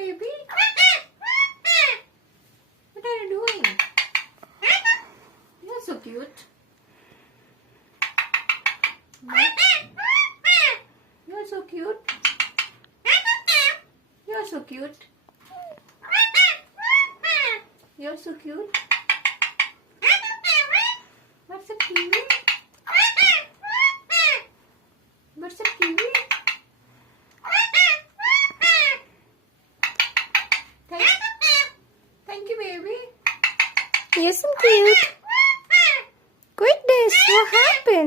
you, baby. What are you doing? You're so cute. You're so cute. You're so cute. You're so cute. What's a kiwi? What's a kiwi? Thank you, baby. You're so cute. Goodness, what happened?